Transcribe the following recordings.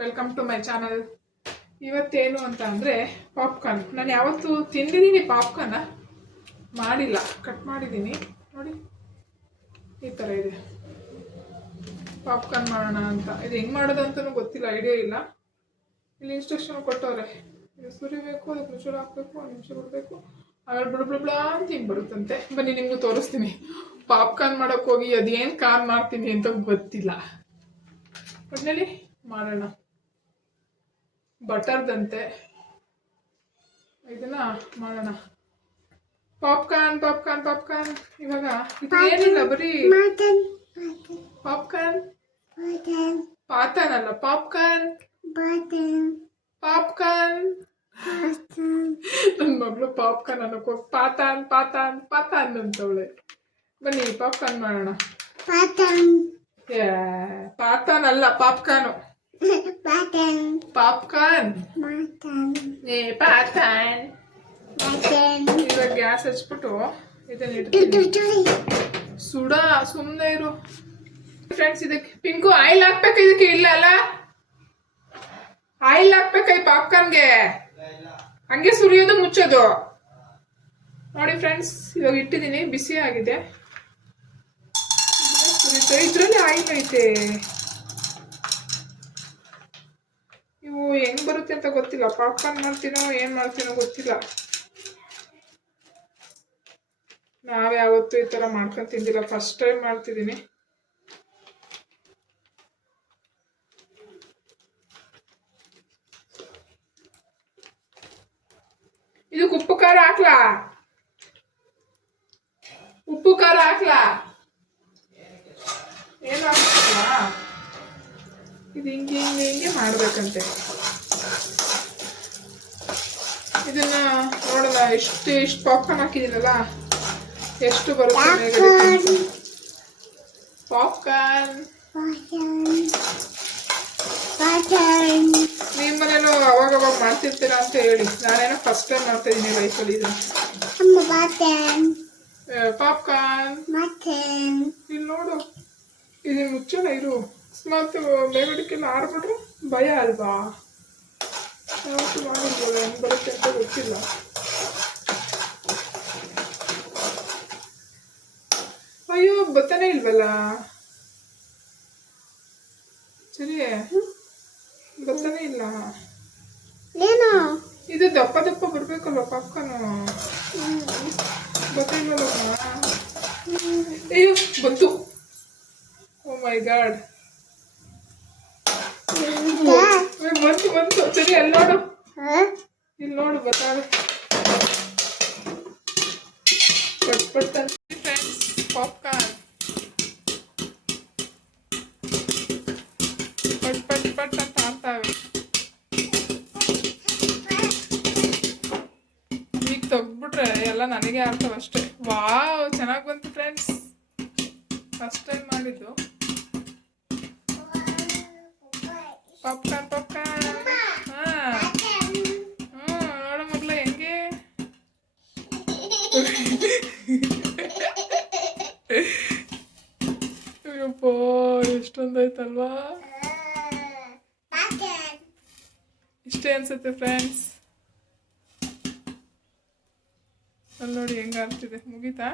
Welcome to my channel. ಇವತ್ತೇನು ಅಂತ ಅಂದರೆ ಪಾಪ್ಕಾರ್ನ್. ನಾನು ಯಾವತ್ತೂ ತಿಂದಿದ್ದೀನಿ ಪಾಪ್ಕಾರ್ನ, ಮಾಡಿಲ್ಲ. ಕಟ್ ಮಾಡಿದ್ದೀನಿ ನೋಡಿ, ಈ ಥರ ಇದೆ. ಪಾಪ್ಕಾರ್ನ್ ಮಾಡೋಣ ಅಂತ. ಇದು ಹೆಂಗೆ ಮಾಡೋದು ಅಂತಲೂ ಗೊತ್ತಿಲ್ಲ, ಐಡಿಯಾ ಇಲ್ಲ. ಇಲ್ಲಿ ಇನ್ಸ್ಟ್ರಕ್ಷನ್ ಕೊಟ್ಟವ್ರೆ, ಇದು ಸುರಿಬೇಕು, ಅದಕ್ಕೆ ಮುಚ್ಚಳ ಹಾಕಬೇಕು, 1 ನಿಮಿಷ ಬಿಡಬೇಕು, ಆಮೇಲೆ ಬಿಡ್ಬಿಡ್ಬಿಡ ಅಂತ ಹಿಂಗೆ ಬರುತ್ತಂತೆ. ಬನ್ನಿ ನಿಮಗೂ ತೋರಿಸ್ತೀನಿ. ಪಾಪ್ಕಾರ್ನ್ ಮಾಡೋಕ್ಕೆ ಹೋಗಿ ಅದೇನು ಕಾರ್ನ್ ಮಾಡ್ತೀನಿ ಅಂತ ಗೊತ್ತಿಲ್ಲ. ಒಟ್ಟಿನಲ್ಲಿ ಮಾಡೋಣ. ಬಟರ್ದಂತೆ ಇದನ್ನ ಮಾಡೋಣ. Popcorn popcorn popcorn. ಇವಾಗ ಇದು ಏನಿಲ್ಲ, ಬರೀ ಪಾಪ್ಕಾರ್ನ್. ಪಾತಾನ್ ಅಲ್ಲ, ಪಾಪ್ಕಾರ್ನ್. ಪಾಪ್ಕಾರ್ನ್. ನನ್ನ ಮಗಳು ಪಾಪ್ಕಾರ್ನ್ ಅನ್ನೋಕೆ ಪಾತಾನ್ ಪಾತಾನ್ ಪಾತಾನ್ ಅಂತವಳೆ. ಬನ್ನಿ ಪಾಪ್ಕಾರ್ನ್ ಮಾಡೋಣ. ಪಾತಾನ್ ಅಲ್ಲ, ಪಾಪ್ಕಾರ್ನು. ಪಾಪ್ಕಾರ್ನ್. ಪಾತಾನ್. ಇವಾಗ ಗ್ಯಾಸ್ ಹಚ್ಬಿಟ್ಟು ಇದನ್ನ ಇಡ್ತೀನಿ. ಸುಡ, ಸುಮ್ಮನೆ ಇರು ಫ್ರೆಂಡ್ಸ್. ಇದಕ್ಕೆ ಪಿಂಕು ಆಯಿಲ್ ಹಾಕ್ಬೇಕು. ಇದಕ್ಕೆ ಇಲ್ಲ ಅಲ್ಲ, ಆಯಿಲ್ ಹಾಕ್ಬೇಕು ಈ ಪಾಪ್ಕಾರ್ನ್ಗೆ. ಹಂಗೆ ಸುರಿಯೋದು ಮುಚ್ಚೋದು ನೋಡಿ ಫ್ರೆಂಡ್ಸ್. ಇವಾಗ ಇಟ್ಟಿದ್ದೀನಿ, ಬಿಸಿ ಆಗಿದೆ. ಇದ್ರಲ್ಲಿ ಆಯಿಲ್ ಐತೆ. ಇವು ಹೆಂಗ್ ಬರುತ್ತೆ ಅಂತ ಗೊತ್ತಿಲ್ಲ. ಪಾಪ್ಕಾರ್ನ್ ಮಾಡ್ತೀನೋ ಏನ್ ಮಾಡ್ತೀನೋ ಗೊತ್ತಿಲ್ಲ. ನಾವ್ಯಾವತ್ತೂ ಈ ತರ ಮಾಡ್ಕೊಂಡು ತಿಂದಿಲ್ಲ, ಫಸ್ಟ್ ಟೈಮ್ ಮಾಡ್ತಿದ್ದೀನಿ. ಇದಕ್ಕೆ ಉಪ್ಪು ಖಾರ ಹಾಕ್ಲಾ? ಉಪ್ಪು ಖಾರ ಹಾಕ್ಲಾ? ಏನು ಹಾಕ್ತಿಲ್ಲ. ಇದು ಹಿಂಗೆ ಹಿಂಗೆ ಹಿಂಗೆ ಮಾಡ್ಬೇಕಂತೆ. ಇದನ್ನ ನೋಡೋಣ, ಇಷ್ಟು ಪಾಪ್ಕಾರ್ನ್ ಹಾಕಿದ್ದೀನಲ್ಲ, ಎಷ್ಟು ಬರುತ್ತೆ. ಪಾಪ್ಕಾರ್ನ್ ನಿಮ್ಮ ಮನೇಲೂ ಅವಾಗ ಮಾಡ್ತಿರ್ತೀರಾ ಅಂತ ಹೇಳಿ. ನಾನೇನೋ ಫಸ್ಟ್ ಟೈಮ್ ಮಾಡ್ತಾ ಇದ್ದೀನಿ ಲೈಫಲ್ಲಿ ಇದು. ಪಾಪ್ಕಾರ್ನ್ ಇಲ್ಲಿ ನೋಡು, ಇದನ್ನ ಮುಚ್ಚೋಣ ಇರು. ಅಕಸ್ಮಾತ್ ಮೇಗಡಿಕೆಲ್ಲ ಆಡ್ಬಿಟ್ರೆ ಭಯ ಅಲ್ವಾ? ಯಾವತ್ತೂ ಮಾಡಿರ್ಬೋದು, ಹೆಂಗೆ ಬರುತ್ತೆ ಅಂತ ಗೊತ್ತಿಲ್ಲ. ಅಯ್ಯೋ ಬತ್ತಾನೆ ಇಲ್ವಲ್ಲ. ಸರಿ, ಬತ್ತಾನೆ ಇಲ್ಲ. ಇದು ದಪ್ಪ ದಪ್ಪ ಬರ್ಬೇಕಲ್ವ ಪಾಪ್ಕಾರ್ನು. ಗೊತ್ತಿಲ್ವಲ್ಲ. ಅಯ್ಯೋ ಬಂತು. ಓ ಮೈ ಗಾಡ್, ಬಂತು ಬಂತು. ಸರಿ, ಅಲ್ಲಿ ನೋಡು, ಇಲ್ಲಿ ನೋಡು, ಬತ್ತಾಳೆ. ಪಟ್ ಪಟ್ ಅಂತ ಫ್ರೆಂಡ್ಸ್ ಪಾಪ್ಕಾರ್ನ್. ಪಟ್ ಪಟ್ ಪಟ್ ಅಂತ ಆಗ್ತಾವೆ. ಈಗ ತೆಗ್ದ್ಬಿಟ್ರೆ ಎಲ್ಲ ನನಗೆ ಆಗ್ತಾವ ಅಷ್ಟೇ. ವಾವ್, ಚೆನ್ನಾಗಿ ಬಂತು ಫ್ರೆಂಡ್ಸ್. ಫಸ್ಟ್ ಟೈಮ್ ಮಾಡಿದ್ದು ಪಾಪ್ಕಾರ್ನ್. ಪಾಪ್ಕಾರ್ನ್ ನೋಡ ಮಗ್ಲ ಹೆಂಗೆ. ಅಯ್ಯಪ್ಪ, ಎಷ್ಟೊಂದಾಯ್ತಲ್ವಾ. ಇಷ್ಟೇ ಅನ್ಸುತ್ತೆ ಫ್ರೆಂಡ್ಸ್. ಅಲ್ಲಿ ನೋಡಿ ಹೆಂಗ ಆಗ್ತಿದೆ. ಮುಗೀತಾ?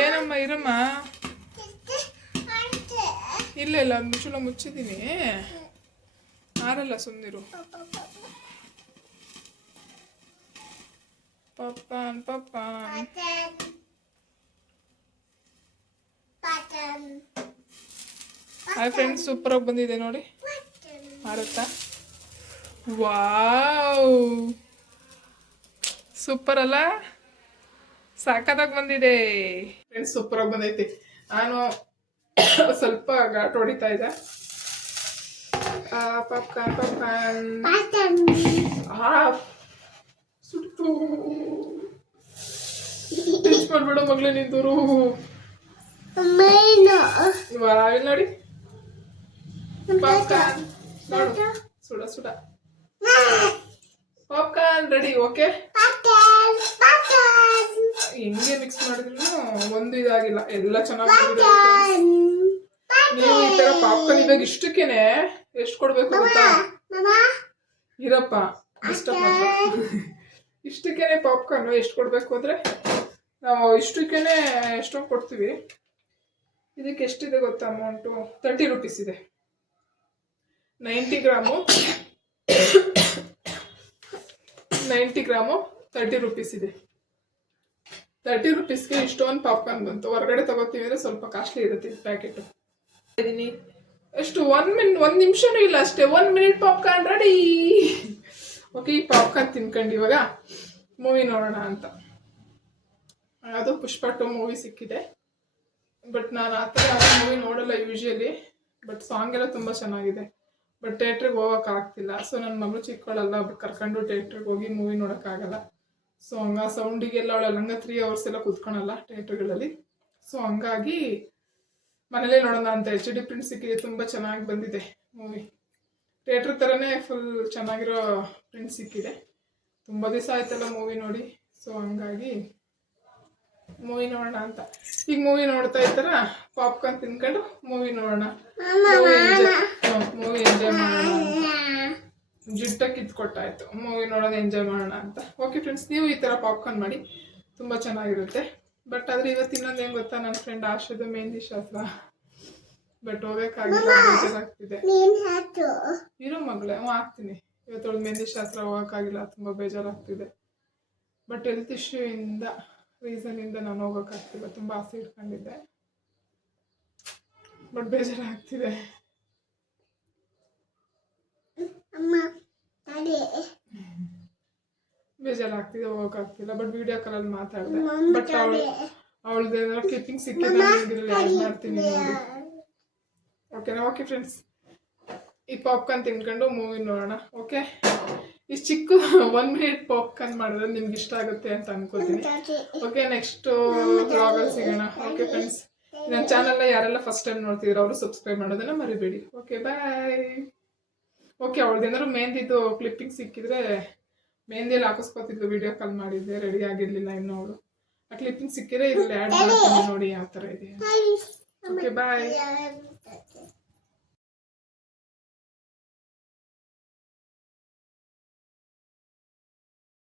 ಏನಮ್ಮ, ಇರಮ್ಮ. ಇಲ್ಲ ಇಲ್ಲ, ಅದು ಮುಚ್ಚಳ ಮುಚ್ಚಿದ್ದೀನಿ, ಆರಲ್ಲ, ಸುಮ್ಮನಿರು. Popcorn popcorn. Hi friends, super ಆಗಿ ಬಂದಿದೆ ನೋಡಿ. ಆರುತ್ತಾ? ವಾವ್, ಸೂಪರ್ ಅಲ್ಲ? ಸಾಕಾದಾಗ ಬಂದಿದೆ ಫ್ರೆಂಡ್ಸ್, ಸೂಪರ್ ಆಗಿ ಬಂದೈತಿ. ನಾನು ಸ್ವಲ್ಪ ಘಾಟ್ ಹೊಡಿತಾ ಇದೆ. ಪಾಪ್ಕಾರ್ನ್ ಪಾಪ್ಕಾರ್ನ್ ಸುಟ್ಟು ಟಚ್ ಮಾಡ್ಬೇಡ ಮಗ್ಲೇ, ನಿಂತೂರು. ಇಲ್ಲಿ ನೋಡಿ ಪಾಪ್ಕಾರ್ನ್, ನೋಡು, ಸುಡ ಸುಡ ಪಾಪ್ಕಾರ್ನ್ ರೆಡಿ. ಓಕೆ, ಹೆಂಗೆ ಮಿಕ್ಸ್ ಮಾಡಿದ್ರು ಒಂದು ಇದಾಗಿಲ್ಲ, ಎಲ್ಲ ಚೆನ್ನಾಗಿ ಪಾಪ್ಕಾರ್ನ್ ಇವಾಗ ಇಷ್ಟಕ್ಕೇನೆ ಎಷ್ಟು ಕೊಡ್ಬೇಕು ಗೊತ್ತಾ? ಇರಪ್ಪ ಡಿಸ್ಟರ್ಬ್ ಮಾಡ್ತಾರೆ. ಇಷ್ಟಕ್ಕೇನೆ ಪಾಪ್ಕಾರ್ನ್ ಎಷ್ಟು ಕೊಡ್ಬೇಕು ಅಂದ್ರೆ ನಾವು ಇಷ್ಟಕ್ಕೇನೆ ಎಷ್ಟೊಂದು ಕೊಡ್ತೀವಿ. ಇದಕ್ಕೆ ಎಷ್ಟಿದೆ ಗೊತ್ತಾ ಅಮೌಂಟು? 30 ರೂಪೀಸ್ ಇದೆ. 90 ಗ್ರಾಮು 30 ರೂಪೀಸ್ ಇದೆ. 30 ರೂಪೀಸ್ಗೆ ಇಷ್ಟೊಂದು ಪಾಪ್ಕಾರ್ನ್ ಬಂತು. ಹೊರಗಡೆ ತಗೋತೀವಿ ಅಂದ್ರೆ ಸ್ವಲ್ಪ ಕಾಸ್ಟ್ಲಿ ಇರುತ್ತೆ ಪ್ಯಾಕೆಟ್. ಇದೀನಿ ಎಷ್ಟು 1 ನಿಮಿಷನೂ ಇಲ್ಲ ಅಷ್ಟೇ. 1 ಮಿನಿಟ್ ಪಾಪ್ಕಾರ್ನ್ ರೆಡಿ. ಓಕೆ, ಈ ಪಾಪ್ಕಾರ್ನ್ ತಿನ್ಕೊಂಡು ಇವಾಗ ಮೂವಿ ನೋಡೋಣ ಅಂತ. ಅದು ಪುಷ್ಪ 2 ಮೂವಿ ಸಿಕ್ಕಿದೆ. ಬಟ್ ನಾನು ಆ ಥರ ಮೂವಿ ನೋಡಲ್ಲ ಯೂಶಲಿ. ಬಟ್ ಸಾಂಗ್ ಎಲ್ಲ ತುಂಬ ಚೆನ್ನಾಗಿದೆ. ಬಟ್ ಥಿಯೇಟ್ರಿಗೆ ಹೋಗೋಕ್ಕಾಗ್ತಿಲ್ಲ. ಸೊ ನನ್ನ ಮಗಳು ಚಿಕ್ಕವಳಲ್ಲ, ಕರ್ಕೊಂಡು ಥಿಯೇಟ್ರಿಗೆ ಹೋಗಿ ಮೂವಿ ನೋಡೋಕ್ಕಾಗಲ್ಲ. ಸೊ ಹಂಗ ಸೌಂಡಿಗೆಲ್ಲ ಅವಳೆಲ್ಲ ಹಂಗೆ 3 ಅವರ್ಸ್ ಎಲ್ಲ ಕೂತ್ಕೊಳಲ್ಲ ಥಿಯೇಟ್ರ್ಗಳಲ್ಲಿ. ಸೊ ಹಂಗಾಗಿ ಮನೇಲೇ ನೋಡೋಣ ಅಂತ HD ಪ್ರಿಂಟ್ ಸಿಕ್ಕಿದೆ. ತುಂಬ ಚೆನ್ನಾಗಿ ಬಂದಿದೆ ಮೂವಿ. ಥಿಯೇಟ್ರ್ ಥರನೇ ಫುಲ್ ಚೆನ್ನಾಗಿರೋ ಪ್ರಿಂಟ್ ಸಿಕ್ಕಿದೆ. ತುಂಬ ದಿವಸ ಆಯ್ತಲ್ಲ ಮೂವಿ ನೋಡಿ. ಸೊ ಹಂಗಾಗಿ ಮೂವಿ ನೋಡೋಣ ಅಂತ. ಈಗ ಮೂವಿ ನೋಡ್ತಾ ಇರ್ತಾರ, ಪಾಪ್ಕಾರ್ನ್ ತಿನ್ಕೊಂಡು ಮೂವಿ ನೋಡೋಣ, ಮೂವಿ ಎಂಜಾಯ್ ಮಾಡೋಣ ಅಂತ. ಜಿಡ್ಡ ಕಿತ್ಕೊಟ್ಟಾಯ್ತು. ಮೂವಿ ನೋಡೋಣ, ಎಂಜಾಯ್ ಮಾಡೋಣ ಅಂತ. ಓಕೆ ಫ್ರೆಂಡ್ಸ್, ನೀವು ಈ ಥರ ಪಾಪ್ಕಾರ್ನ್ ಮಾಡಿ, ತುಂಬ ಚೆನ್ನಾಗಿರುತ್ತೆ. ಬಟ್ ಆದರೆ ಇವತ್ತು ಇನ್ನೊಂದು ಏನು ಗೊತ್ತಾ, ನನ್ನ ಫ್ರೆಂಡ್ ಆಶಾದು ಮೆಹಂದಿ ಶಾಸ್ತ್ರ. ಬಟ್ ಹೋಗೋಕ್ಕಾಗಿಲ್ಲ, ಬೇಜಾರಾಗ್ತಿದೆ. ಇರೋ ಮಗಳೇ, ಆಗ್ತೀನಿ. ಇವತ್ತು ಮೆಹಂದಿ ಶಾಸ್ತ್ರ ಹೋಗೋಕ್ಕಾಗಿಲ್ಲ, ತುಂಬ ಬೇಜಾರಾಗ್ತಿದೆ. ಬಟ್ ಹೆಲ್ತ್ ಇಶ್ಯೂ ಇಂದ ರೀಸನಿಂದ ನಾನು ಹೋಗೋಕ್ಕಾಗ್ತಿಲ್ಲ. ತುಂಬ ಆಸೆ ಇಟ್ಕೊಂಡಿದ್ದೆ, ಬಟ್ ಬೇಜಾರಾಗ್ತಿದೆ. ಬೇಜಾರಾಗ್ತಿದೆ, ಹೋಗೋಕ್ಕಾಗ್ತಿಲ್ಲ. ಬಟ್ ವಿಡಿಯೋ ಕಾಲಲ್ಲಿ ಮಾತಾಡಿದೆ. ಬಟ್ ಅವಳದ್ದು ಏನಾದ್ರು ಕ್ಲಿಪ್ಪಿಂಗ್ ಸಿಕ್ಕಿದ್ರೆ ನಿಮಗಿಲ್ಲಿ ಆ್ಯಡ್ ಮಾಡ್ತೀನಿ ನೋಡಿ. ಓಕೆನಾ? ಓಕೆ ಫ್ರೆಂಡ್ಸ್, ಈ ಪಾಪ್ಕಾರ್ನ್ ತಿನ್ಕೊಂಡು ಮೂವಿ ನೋಡೋಣ. ಓಕೆ, ಇಷ್ಟು ಚಿಕ್ಕ 1 ಮಿನಿಟ್ ಪಾಪ್ಕಾರ್ನ್ ಮಾಡಿದ್ರೆ ನಿಮ್ಗೆ ಇಷ್ಟ ಆಗುತ್ತೆ ಅಂತ ಅನ್ಕೋತೀನಿ. ಓಕೆ, ನೆಕ್ಸ್ಟ್ ವ್ಲಾಗಲ್ಲಿ ಸಿಗೋಣ. ಓಕೆ ಫ್ರೆಂಡ್ಸ್, ನನ್ನ ಚಾನಲ್ನ ಯಾರೆಲ್ಲ ಫಸ್ಟ್ ಟೈಮ್ ನೋಡ್ತಿದ್ರು ಅವರು ಸಬ್ಸ್ಕ್ರೈಬ್ ಮಾಡೋದನ್ನ ಮರಿಬೇಡಿ. ಓಕೆ, ಬಾಯ್. ಓಕೆ, ಅವಳದೇನಾದ್ರು ಮೆಹಂದಿದ್ದು ಕ್ಲಿಪ್ಪಿಂಗ್ ಸಿಕ್ಕಿದ್ರೆ ಮೆಹಂದಿಯಲ್ಲಿ ಹಾಕಿಸ್ಕೊತಿದ್ಲು. ವಿಡಿಯೋ ಕಾಲ್ ಮಾಡಿದ್ದೆ, ರೆಡಿ ಆಗಿರಲಿಲ್ಲ ಇನ್ನೂ ಅವಳು. ಆ ಕ್ಲಿಪ್ಪಿಂಗ್ ಸಿಕ್ಕಿದ್ರೆ ಇಲ್ಲಿ ಆ್ಯಡ್ ಮಾಡ್ತೀನಿ ನೋಡಿ ಯಾವ ಥರ ಇದೆ. ಓಕೆ, ಬಾಯ್.